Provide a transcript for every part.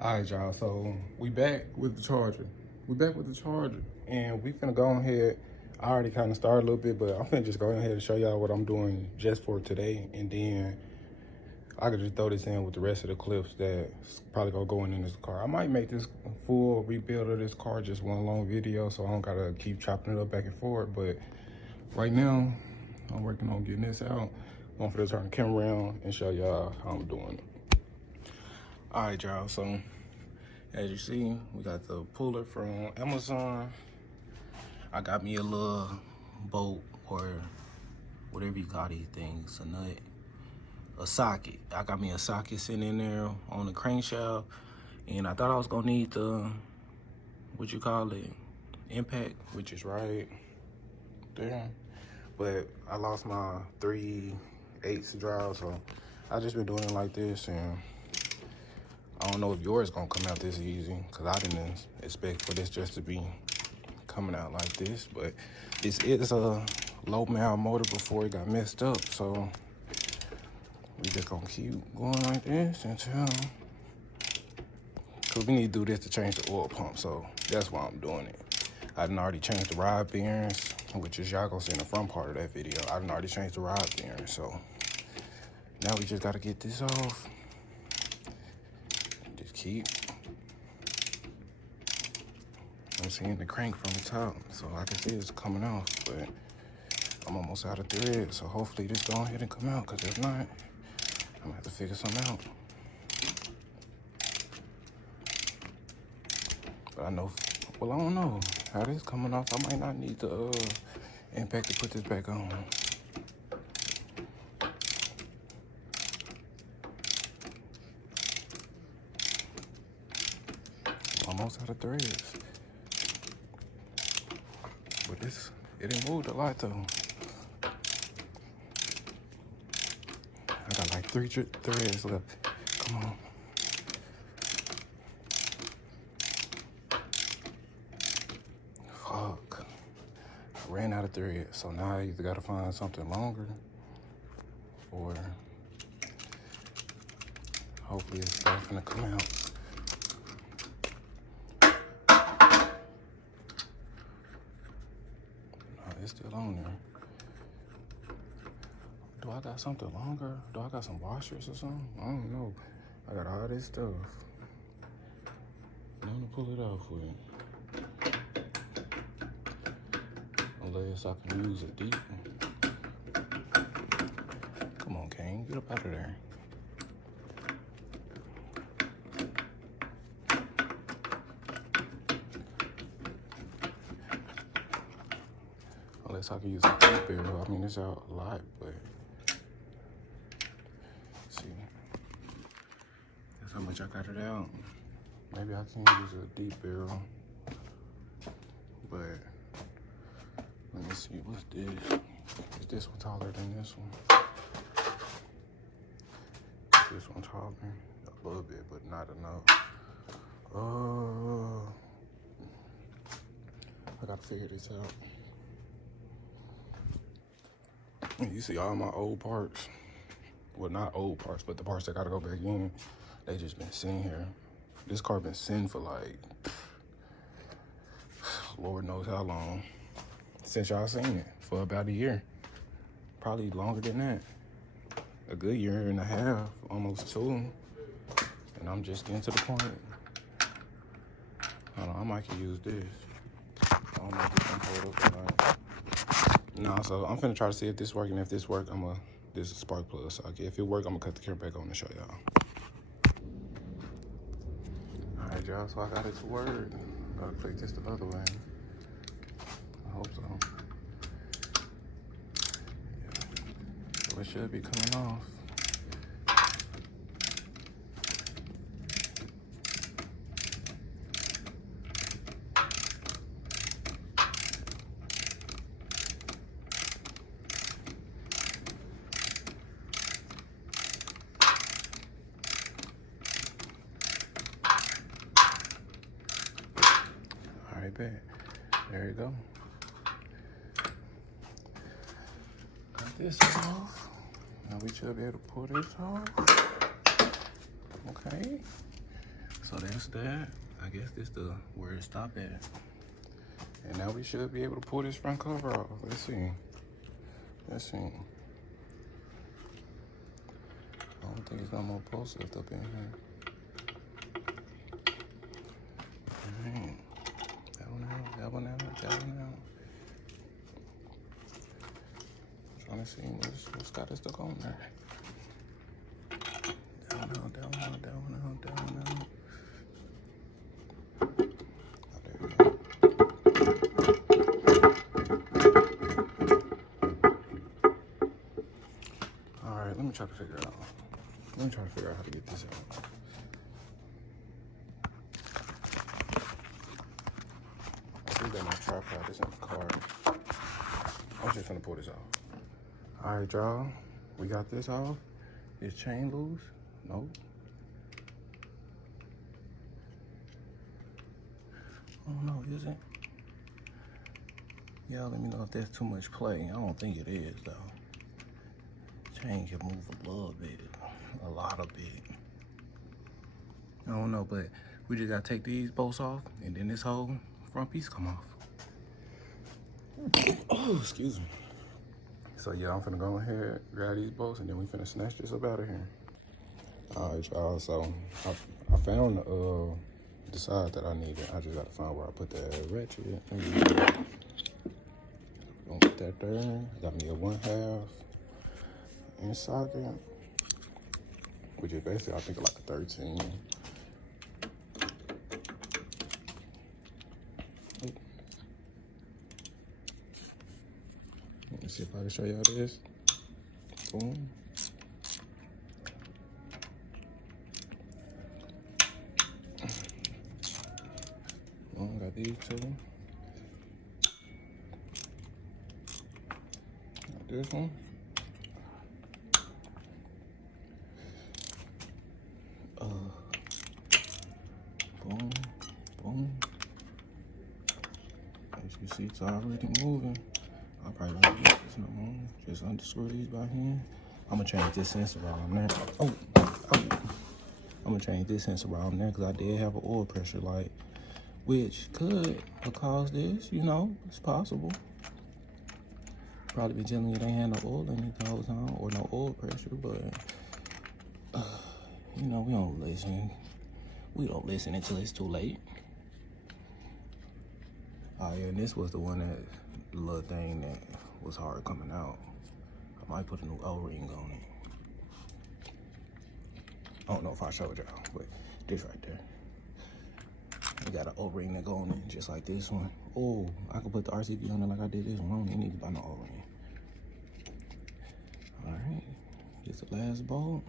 All right, y'all. So we back with the charger. And we finna go ahead. I already kind of started a little bit, but I'm finna just go ahead and show y'all what I'm doing just for today, and then I could just throw this in with the rest of the clips that's probably gonna go in this car. I might make this full rebuild of this car just one long video, so I don't gotta keep chopping it up back and forth. But right now, I'm working on getting this out. I'm finna turn the camera around and show y'all how I'm doing it. All right, y'all. So as you see, we got the puller from Amazon. I got me a little bolt or whatever you call these things, a nut, a socket. I got me a socket sitting in there on the crankshaft, and I thought I was gonna need the, what you call it, impact, which is right there. But I lost my 3/8 drive, so I just been doing it like this, and I don't know if yours gonna come out this easy, cause I didn't expect for this just to be coming out like this. But this is a low mount motor before it got messed up, so we just gonna keep going like this until, cause we need to do this to change the oil pump, so that's why I'm doing it. I done already changed the rod bearings, which is y'all gonna see in the front part of that video. I done already changed the rod bearings, so now we just gotta get this off. Just keep. I'm seeing the crank from the top, so I can see it's coming off, but I'm almost out of thread, so hopefully this go ahead and come out, because if not, I'm gonna have to figure something out. But I know, well, I don't know how this coming off. I might not need the impact to put this back on. Almost out of threads. But this, it didn't move a lot though. I got like 3 threads left. Come on. Fuck. I ran out of threads, so now I either gotta find something longer or hopefully it's starting to come out. It's still on there. Do I got something longer? Do I got some washers or something? I don't know. I got all this stuff. I'm gonna pull it off with. Unless I can use a deep one. Come on, Kane, get up out of there. Unless I can use a deep barrel. I mean, it's out a lot, but see, that's how much I got it out. Maybe I can use a deep barrel, but let me see, what's this? Is this one taller than this one? Is this one taller? A little bit, but not enough. I gotta figure this out. You see all my old parts. Well, not old parts, but the parts that gotta go back in, they just been sitting here. This car been sitting for like, Lord knows how long, since y'all seen it, for about a year. Probably longer than that. A good year and a half, almost 2. And I'm just getting to the point. I don't know, I might could use this. I don't know if this can hold up or not. No, so I'm finna try to see if this works, and if this work, this is a spark plug. So if it work, I'm gonna cut the camera back on and show y'all. All right, y'all, so I got it to work. Gotta click this the other way. I hope so. Yeah. So it should be coming off. Bet. There you go. Got this off. Now we should be able to pull this off. Okay. So that's that. I guess this the where it stopped at. And now we should be able to pull this front cover off. Let's see. Let's see. I don't think it's no more post lift up in here. Alright. That one out, that one out, that one out. I'm trying to see what's got it stuck on there. That one out, that one out, that one out, that one out. Oh, there we go. Alright, let me try to figure it out. Let me try to figure out how to get this out. I think that my tripod is in the car. I'm just gonna pull this out. All right, y'all. We got this off. Is chain loose? Nope. Oh no, is it? Y'all let me know if there's too much play. I don't think it is though. Chain can move a little bit. A lot of it. I don't know, but we just gotta take these bolts off and then this whole front piece come off. Oh, excuse me. So yeah, I'm finna go ahead, grab these bolts, and then we finna snatch this up out of here. All right, y'all, so I found the side that I needed. I just gotta find where I put that ratchet. Gonna put that there. Got me a 1/2 inch socket, which is basically, I think, like a 13. Let me see if I can show y'all this. Boom. Boom, got these two. Got this one. Boom, boom. As you see, it's already moving. I probably won't use this no more. Just unscrew these by hand. I'm gonna change this sensor around there. Oh. I'm gonna change this sensor around there because I did have an oil pressure light, which could have caused this. You know, it's possible. Probably be telling you they had no oil in it the whole time or no oil pressure, but you know, we don't listen. We don't listen until it's too late. Oh yeah, and this was the one that, the little thing that was hard coming out. I might put a new O-ring on it. I don't know if I showed y'all, but this right there. We got an O-ring that go on it, just like this one. Oh, I could put the RCB on it like I did this one. I don't even need to buy no O-ring. All right, here's the last bolt.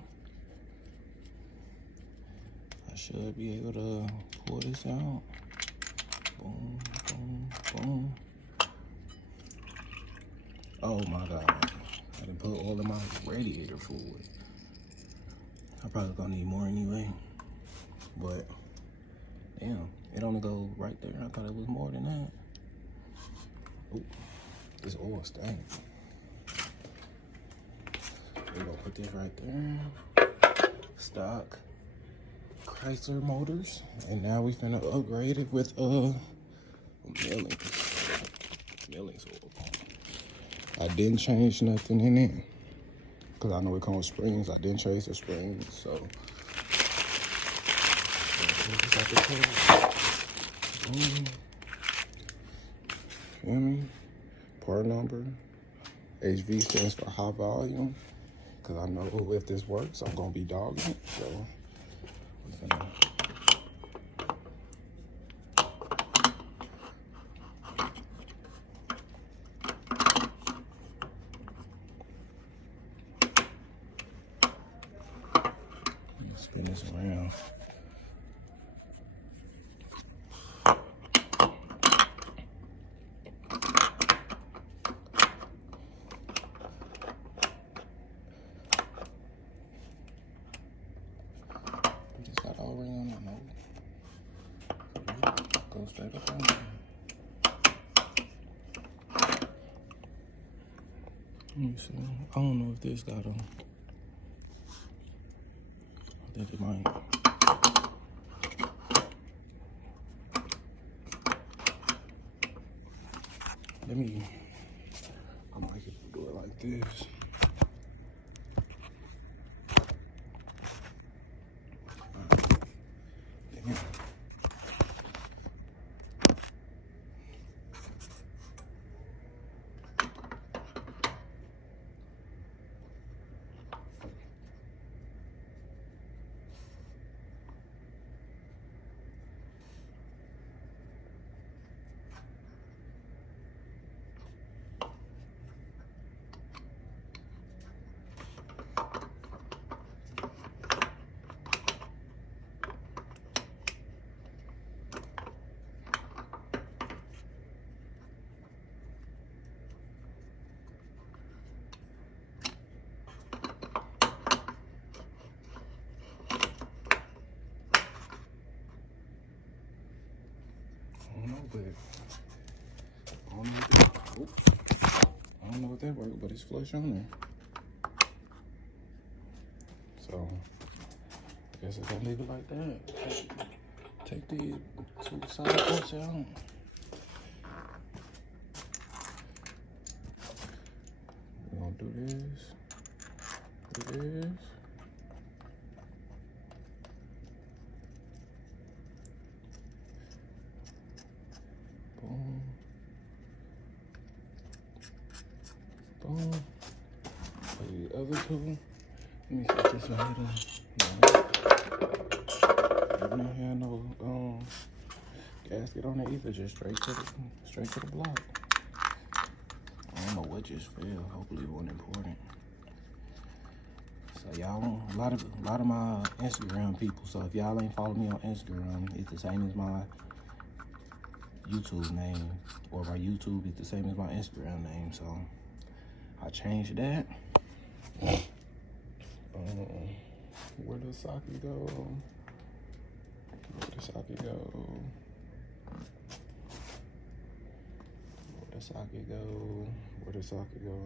I should be able to pull this out. Boom, boom, boom. Oh my God. I didn't put all in my radiator fluid. I probably gonna need more anyway. But damn, it only go right there. I thought it was more than that. Ooh, this oil stank. We're gonna put this right there. Stock Chrysler motors. And now we finna upgrade it with Melling oil. I didn't change nothing in it because I know it comes with springs. I didn't change the springs, so feel me? Part number. HV stands for high volume because I know if this works, I'm gonna be dogging it. So we're gonna spin this around. We just got all ring on it, no. Go straight up on there. Let me see. I don't know if this got a. I think it might. I might do it like this. I don't know what that worked, but it's flush on there. So I guess I gotta leave it like that. Take the two side bolts out. We're gonna do this. Do this. Boom. Boom. For the other two, let me set this right here. I don't have no gasket on it either. Just straight to the block. I don't know what just fell. Hopefully it wasn't important. So y'all, a lot of my Instagram people. So if y'all ain't follow me on Instagram, it's the same as my YouTube name, or my YouTube is the same as my Instagram name. So I changed that. Where does Saki go? Where does Saki go? Where does Saki go? Where does Saki go?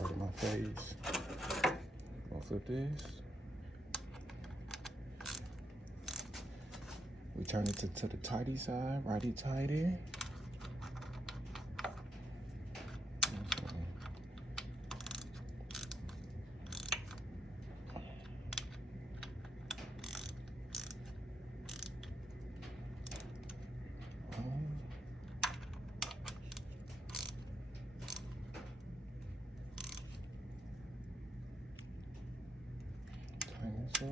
Right in my face. Gonna flip this. We turn it to the tighty side, righty tighty. So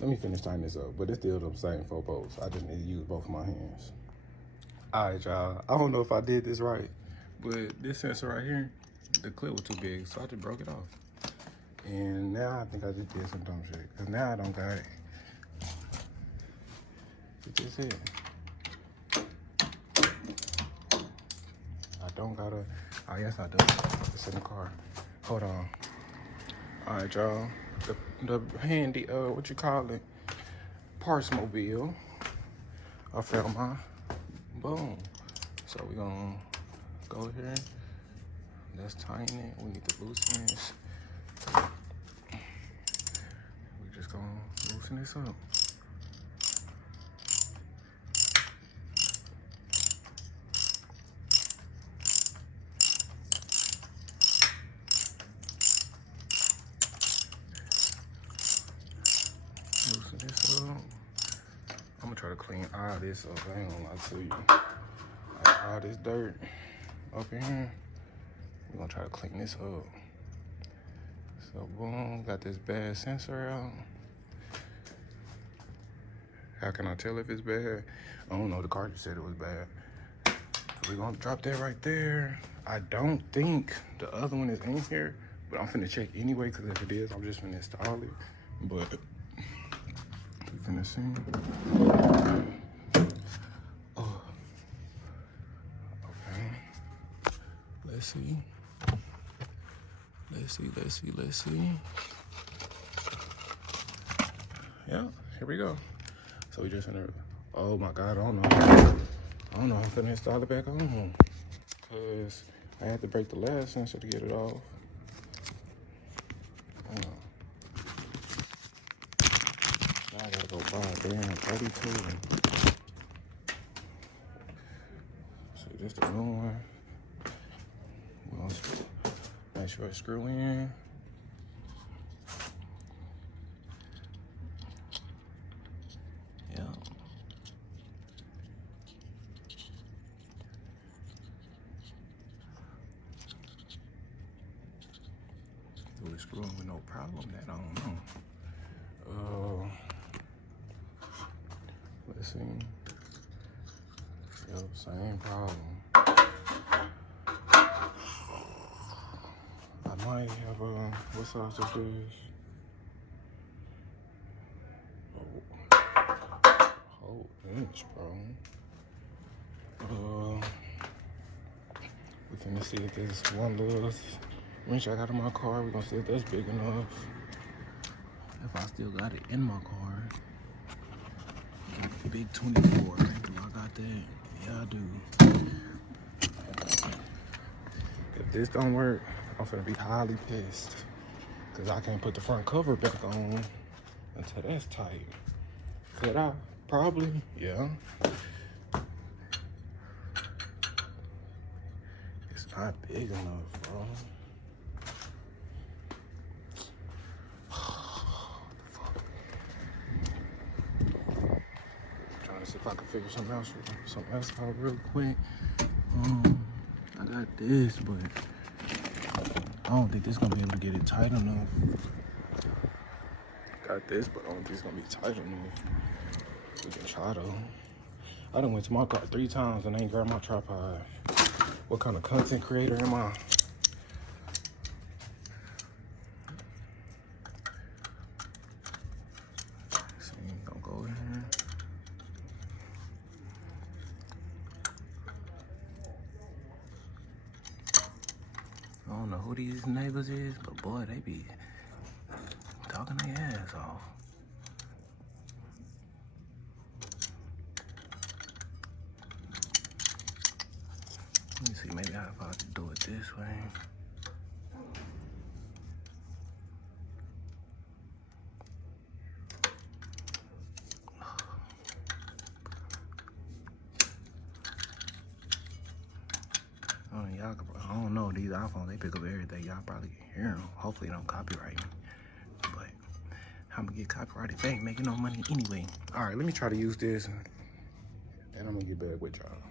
let me finish tying this up, but it's still the same 4 bolts. I just need to use both of my hands. All right, y'all. I don't know if I did this right, but this sensor right here, the clip was too big, so I just broke it off. And now I think I just did some dumb shit, because now I don't got it. It's just it. I don't gotta, oh yes I do. It's in the car. Hold on. All right, y'all. The handy, what you call it? Parts mobile. I found my boom. So we gonna go here. Let's tighten it. We need to loosen this. We just gonna loosen this up. Loosen this up. I'm gonna try to clean all this up. I ain't gonna lie to you. Like all this dirt up in here. We're gonna try to clean this up. So boom, got this bad sensor out. How can I tell if it's bad? I don't know, the car just said it was bad. So we're gonna drop that right there. I don't think the other one is in here, but I'm finna check anyway, because if it is, I'm just finna install it. But we finna see. Oh. Okay. Let's see. Let's see. Yeah, here we go. So we just finna, oh my God, I don't know if I'm finna install it back on. Cause I had to break the last sensor to get it off. Now I gotta go buy a damn 32. See, this the new one. We're gonna make sure it's screw in. Yeah. Do we screw in with no problem? That I don't know. Let's see. Yep, same problem. I might have what size is this? Whole inch, bro. We finna see if this one little wrench I got in my car, we're gonna see if that's big enough. If I still got it in my car. Got the big 24. Do I got that? Yeah, I do. If this don't work, I'm finna be highly pissed. Cause I can't put the front cover back on until that's tight. Could I? Probably, yeah. It's not big enough, bro. Trying to see if I can figure something else out real quick. I got this, but I don't think this gonna be able to get it tight enough. Got this, but I don't think it's gonna be tight enough. We can try though. I done went to my car 3 times and ain't grabbed my tripod. What kind of content creator am I? See, don't go in here. I don't know who these neighbors is, but boy, they be talking their ass off. Let me see, maybe if I could do it this way. I don't know, these iPhones, they pick up everything. Y'all probably can hear them. Hopefully, they don't copyright me. But I'm gonna get copyrighted. They ain't making no money anyway. All right, let me try to use this, and I'm gonna get back with y'all.